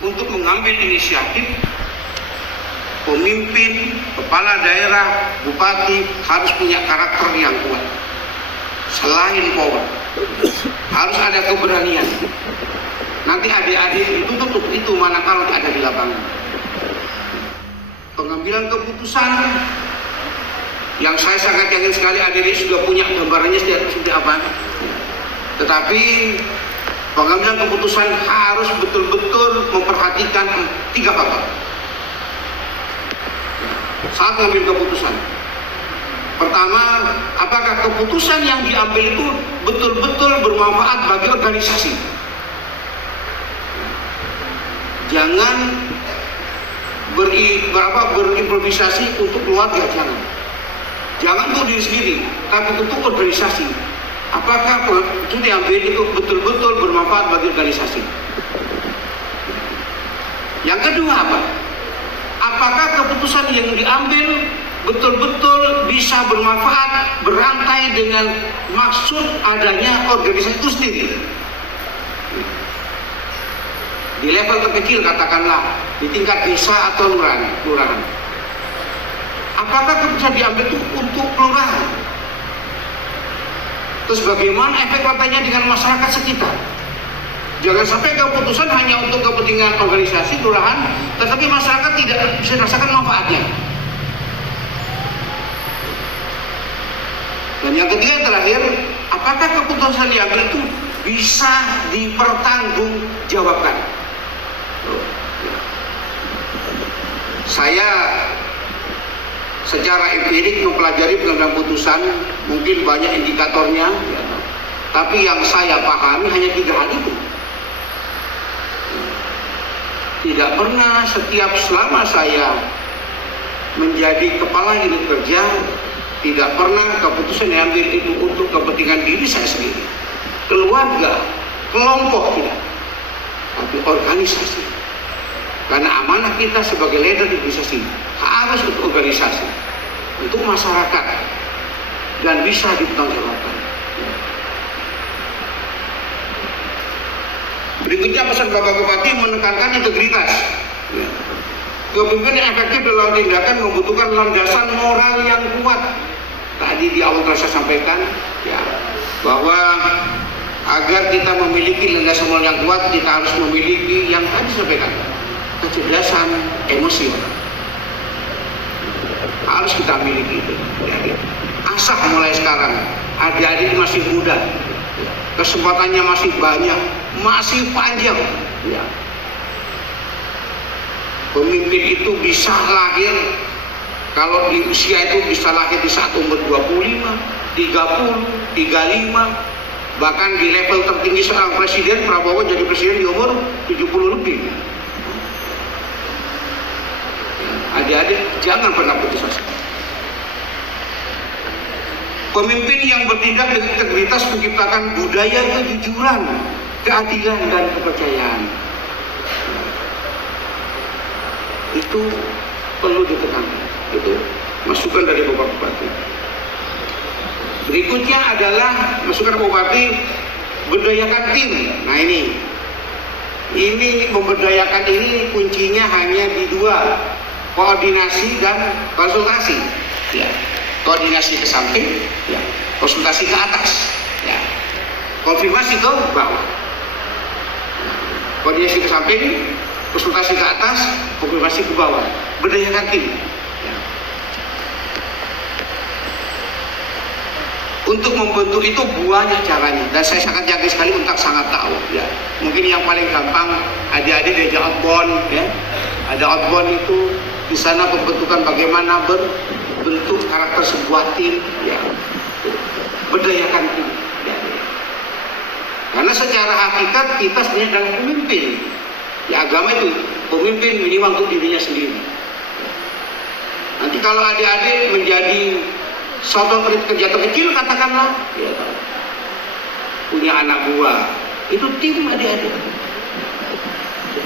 untuk mengambil inisiatif. Pemimpin, kepala daerah, bupati harus punya karakter yang kuat. Selain power, harus ada keberanian. Nanti adik-adik itu tutup itu manakala ada di lapangan. Pengambilan keputusan yang saya sangat yakin sekali adik-adik sudah punya gambarannya seperti apa. Tetapi pengambilan keputusan harus betul-betul memperhatikan 3 faktor saat mengambil keputusan. Pertama, apakah keputusan yang diambil itu betul-betul bermanfaat bagi organisasi? Jangan berimprovisasi untuk keluarga, jangan untuk diri sendiri, tapi untuk organisasi. Apakah itu diambil itu betul-betul bermanfaat bagi organisasi? Yang kedua apa? Apakah keputusan yang diambil betul-betul bisa bermanfaat, berantai dengan maksud adanya organisasi itu sendiri? Di level terkecil katakanlah, di tingkat desa atau kelurahan. Apakah keputusan diambil itu untuk kelurahan? Terus bagaimana efek partainya dengan masyarakat sekitar? Jangan sampai keputusan hanya untuk kepentingan organisasi kelurahan, tetapi masyarakat tidak bisa merasakan manfaatnya. Dan yang ketiga terakhir, apakah keputusan diambil itu bisa dipertanggungjawabkan? Saya secara empirik mempelajari pengambilan putusan, mungkin banyak indikatornya, tapi yang saya pahami hanya 3 hal itu. Tidak pernah selama saya menjadi kepala unit kerja, tidak pernah keputusan yang diambil itu untuk kepentingan diri saya sendiri, keluarga, kelompok tidak, tapi organisasi. Karena amanah kita sebagai leader di organisasi harus untuk organisasi, untuk masyarakat, dan bisa dipertanggungjawabkan. Berikutnya pesan Bapak Bupati menekankan integritas. Kepemimpinan yang efektif dalam tindakan membutuhkan landasan moral yang kuat. Tadi di awal telah saya sampaikan bahwa agar kita memiliki landasan moral yang kuat, kita harus memiliki yang tadi sampaikan, kecerdasan emosional. Harus kita miliki itu. Asah mulai sekarang. Adik-adik masih muda, kesempatannya masih banyak, masih panjang. Pemimpin itu bisa lahir, kalau di usia itu bisa lahir di saat umur 25, 30, 35, bahkan di level tertinggi seorang presiden, Prabowo jadi presiden di umur 70 lebih. Adik-adik jangan pernah putus asa. Pemimpin yang bertindak dengan integritas menciptakan budaya kejujuran, keadilan, dan kepercayaan. Itu perlu ditekankan. Itu masukan dari Bapak Bupati. Berikutnya adalah masukan Bapak Bupati, berdayakan tim. Nah ini memberdayakan ini kuncinya hanya di 2, koordinasi dan konsultasi. Koordinasi ke samping, konsultasi ke atas, konfirmasi ke bawah. Koordinasi ke samping, konsultasi ke atas, konfirmasi ke bawah. Berdayakan tim. Untuk membentuk itu banyak caranya, dan saya sangat yakin sekali Untak sangat tahu. Mungkin yang paling gampang adik-adik diajak outbound, ada outbound itu di sana pembentukan bagaimana bentuk karakter sebuah tim, berdayakan tim. Karena secara hakikat kita sebenarnya adalah pemimpin. Agama itu pemimpin minimal untuk dirinya sendiri. Nanti kalau adik-adik menjadi satu kerja terkecil katakanlah, punya anak buah, itu tim adik-adik.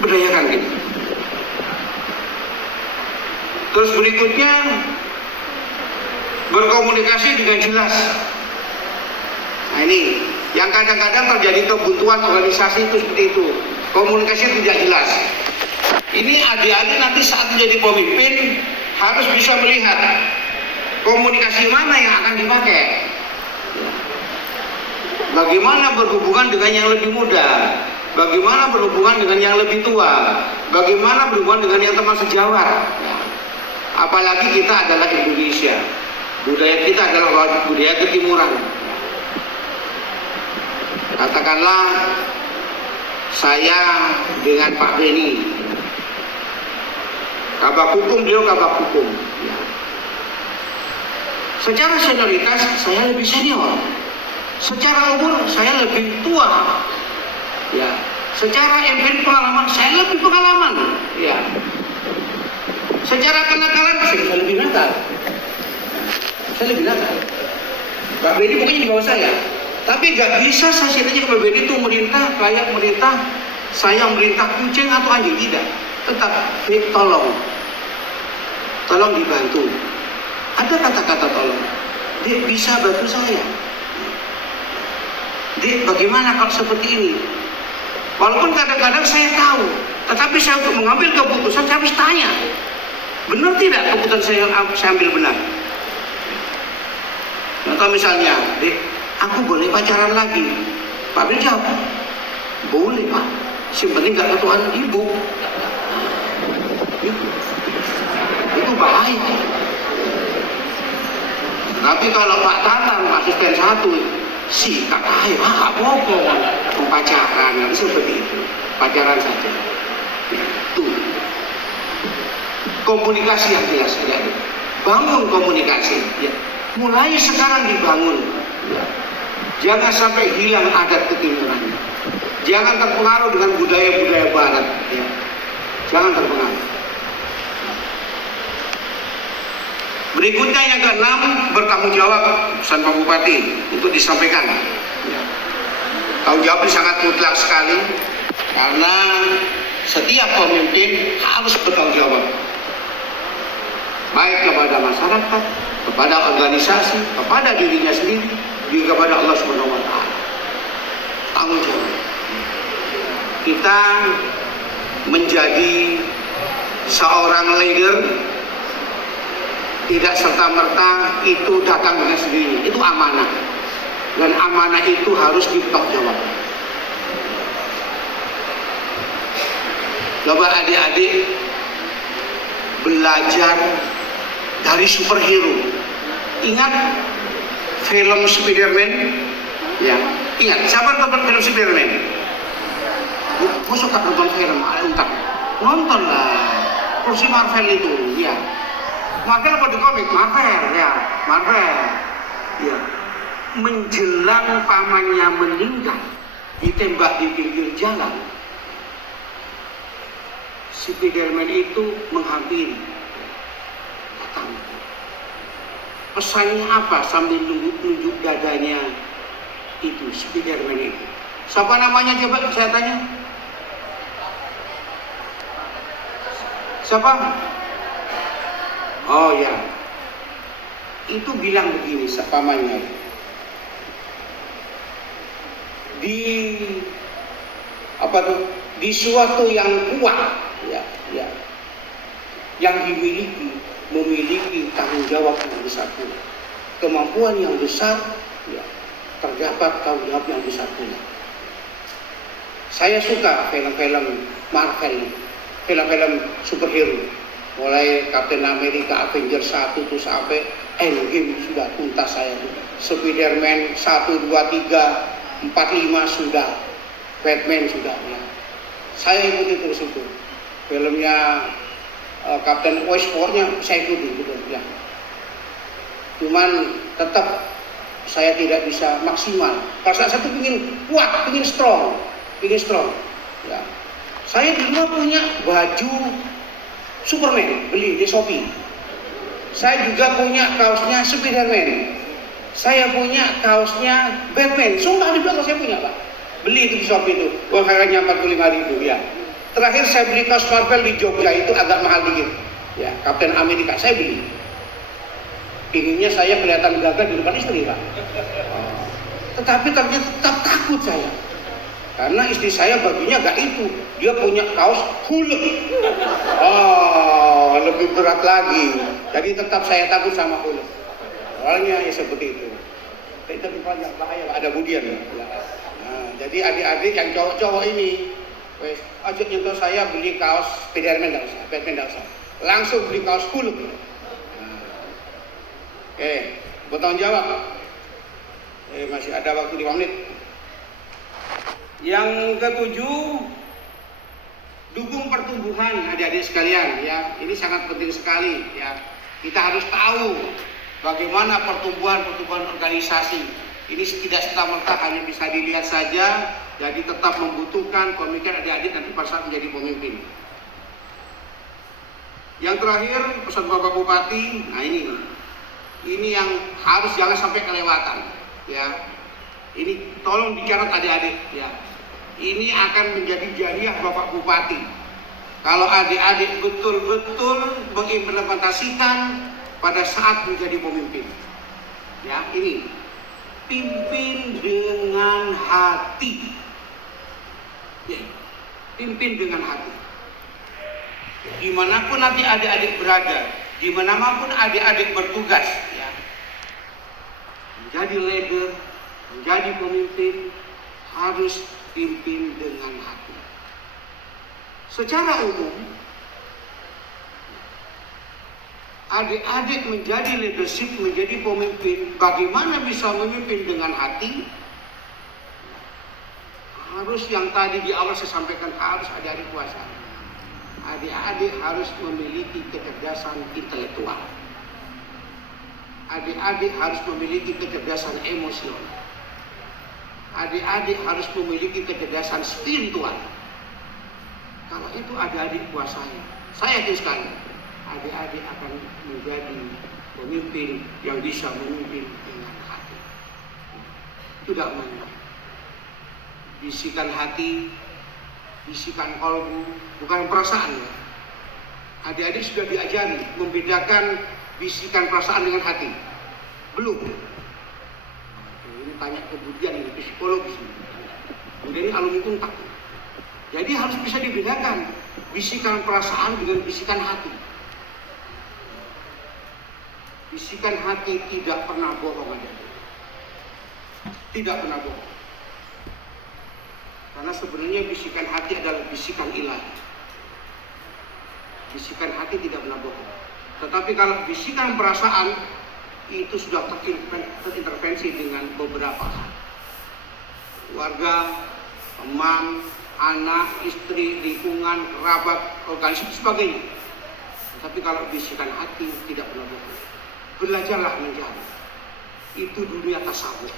Berdayakan tim. Terus berikutnya berkomunikasi dengan jelas. Nah ini yang kadang-kadang terjadi kebuntuan organisasi itu seperti itu, komunikasi tidak jelas. Ini adik-adik nanti saat menjadi pemimpin harus bisa melihat komunikasi mana yang akan dipakai. Bagaimana berhubungan dengan yang lebih muda, bagaimana berhubungan dengan yang lebih tua, bagaimana berhubungan dengan yang teman sejawat. Apalagi kita adalah Indonesia, budaya kita adalah budaya ketimuran. Katakanlah saya dengan Pak Beni, kabak hukum, beliau kabak hukum. Secara senioritas saya lebih senior, secara umur saya lebih tua, ya. Secara empirik pengalaman saya lebih pengalaman, ya. Secara kenakalan saya lebih nakal, saya lebih nakal. Pak Beni pokoknya di bawah saya, tapi gak bisa saya aja Pak Beni itu merintah kayak merintah saya merintah kucing atau anjing, tidak. Tetap tolong dibantu. Ada kata-kata tolong. Dek, bisa bantu saya. Dek, bagaimana kalau seperti ini? Walaupun kadang-kadang saya tahu, tetapi saya untuk mengambil keputusan saya harus tanya, benar tidak keputusan saya ambil benar? Atau misalnya, Dek, aku boleh pacaran lagi? Pak Bil jawab, boleh Pak, yang penting gak ketuaan ibu. Itu bahaya. Tapi kalau Pak Tatang, asisten satu, si kakak, apa-apa pacaran, seperti itu, pacaran saja. Itu komunikasi yang jelas, ya. Bangun komunikasi, ya. Mulai sekarang dibangun, ya. Jangan sampai hilang adat ketimuran, jangan terpengaruh dengan budaya-budaya barat, ya. Jangan terpengaruh. Berikutnya yang ke-6, bertanggung jawab pesan Pak Bupati untuk disampaikan. Tanggung jawab ini sangat mutlak sekali karena setiap pemimpin harus bertanggung jawab, baik kepada masyarakat, kepada organisasi, kepada dirinya sendiri, juga kepada Allah Subhanahu wa Ta'ala. Tanggung jawab. Kita menjadi seorang leader tidak serta-merta itu datang dengan sendirinya, itu amanah, dan amanah itu harus dipertanggungjawab. Coba adik-adik belajar dari superhero. Ingat film Spiderman? Ya, ingat. Siapa nonton film Spiderman? Gue suka nonton film, ada untak. Nonton lah, kursi Marvel itu, ya. Marvel apa di komik? Marvel, ya, Marvel. Ya. Menjelang pamannya meninggal, ditembak di pinggir jalan, Spiderman itu menghampiri, datang. Pesannya apa? Sambil nunjuk dadanya itu Spiderman itu. Siapa namanya coba saya tanya? Siapa? Oh ya, itu bilang begini pamannya, di apa tuh, di suatu yang kuat, ya, yang memiliki tanggung jawab yang besar pula, kemampuan yang besar, ya, terdapat tanggung jawab yang besar pula. Saya suka film-film Marvel, film-film superhero. Mulai Captain America, Avengers 1 tuh sampai Endgame sudah tuntas saya tuh. Spiderman 1, 2, 3, 4, 5 sudah. Batman sudah, ya. Saya ikuti terus itu. Filmnya Captain Westworld-nya saya ikuti gitu, ya. Cuman tetap saya tidak bisa maksimal. Kalau saya tuh ingin kuat, ingin strong, ya. Saya di rumah punya baju Superman, beli di Shopee. Saya juga punya kaosnya Spiderman. Saya punya kaosnya Batman. Sumpah di belakang saya punya, Pak. Beli itu di Shopee itu. Wah, harganya 45.000, ya. Terakhir saya beli kaos Marvel di Jogja itu agak mahal dikit. Ya, Captain America saya beli. Pinginnya saya kelihatan gagah di depan istri, Pak. Tetapi ternyata tetap takut saya. Karena istri saya bajunya gak itu, dia punya kaos hulek. Oh, lebih berat lagi. Jadi tetap saya takut sama hulek. Awalnya ya seperti itu. Tapi banyak bahaya, ada budian. Ya. Nah, jadi adik-adik yang cowok-cowok ini, wes, aja nyentuh saya beli kaos Spiderman nggak usah, Batman nggak usah. Langsung beli kaos hulek. Nah. Oke, bertanggung jawab. Masih ada waktu 5 menit. Yang ketujuh, dukung pertumbuhan adik-adik sekalian ya. Ini sangat penting sekali ya. Kita harus tahu bagaimana pertumbuhan organisasi. Ini tidak serta-merta hanya bisa dilihat saja, jadi tetap membutuhkan pemikiran adik-adik nanti pada saat menjadi pemimpin. Yang terakhir, pesan Bapak Bupati, nah ini yang harus jangan sampai kelewatan ya. Ini tolong dicatat adik-adik ya. Ini akan menjadi jariah Bapak Bupati. Kalau adik-adik betul-betul mengimplementasikan pada saat menjadi pemimpin. Ya, ini pimpin dengan hati. Ya, pimpin dengan hati. Dimanapun nanti adik-adik berada, dimanapun adik-adik bertugas, ya, menjadi leader, menjadi pemimpin harus pimpin dengan hati. Secara umum, adik-adik menjadi leadership, menjadi pemimpin, bagaimana bisa memimpin dengan hati? Harus yang tadi di awal saya sampaikan, harus adik-adik kuasai. Adik-adik harus memiliki kecerdasan intelektual. Adik-adik harus memiliki kecerdasan emosional. Adik-adik harus memiliki kecerdasan spiritual. Kalau itu adik-adik kuasai, saya yakin sekali adik-adik akan menjadi pemimpin yang bisa memimpin dengan hati. Tidak main. Bisikan hati, bisikan kalbu, bukan perasaan ya. Adik-adik sudah diajari membedakan bisikan perasaan dengan hati. Belum. Ini tanya kemudian ini psikologis. Kemudian ini alumni untak. Jadi harus bisa dibedakan bisikan perasaan dengan bisikan hati. Bisikan hati tidak pernah bohong adik-adik. Tidak pernah bohong. Karena sebenarnya bisikan hati adalah bisikan ilahi. Bisikan hati tidak pernah bohong. Tetapi kalau bisikan perasaan itu sudah terintervensi dengan beberapa hal. Keluarga, teman, anak, istri, lingkungan, kerabat, organisasi, sebagainya. Tapi kalau bisikan hati tidak pernah bohong. Belajarlah mencari. Itu dunia tasawuf.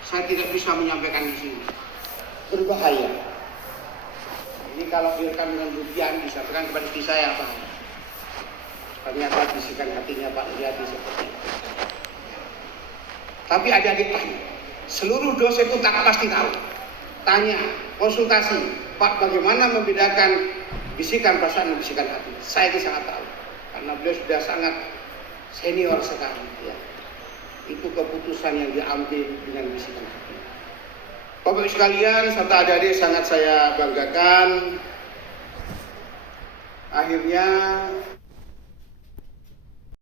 Saya tidak bisa menyampaikan di sini. Berbahaya. Ini kalau direkam dengan budian disampaikan kepada istri saya apa? Ternyata bisikan hatinya Pak Riyadi seperti itu. Tapi adik-adik tanya, seluruh dosen itu tak pasti tahu. Tanya, konsultasi, Pak bagaimana membedakan bisikan perasaan dan bisikan hati? Saya itu sangat tahu, karena beliau sudah sangat senior sekali. Ya. Itu keputusan yang diambil dengan bisikan hati. Bapak Ibu sekalian, serta adik-adik sangat saya banggakan. Akhirnya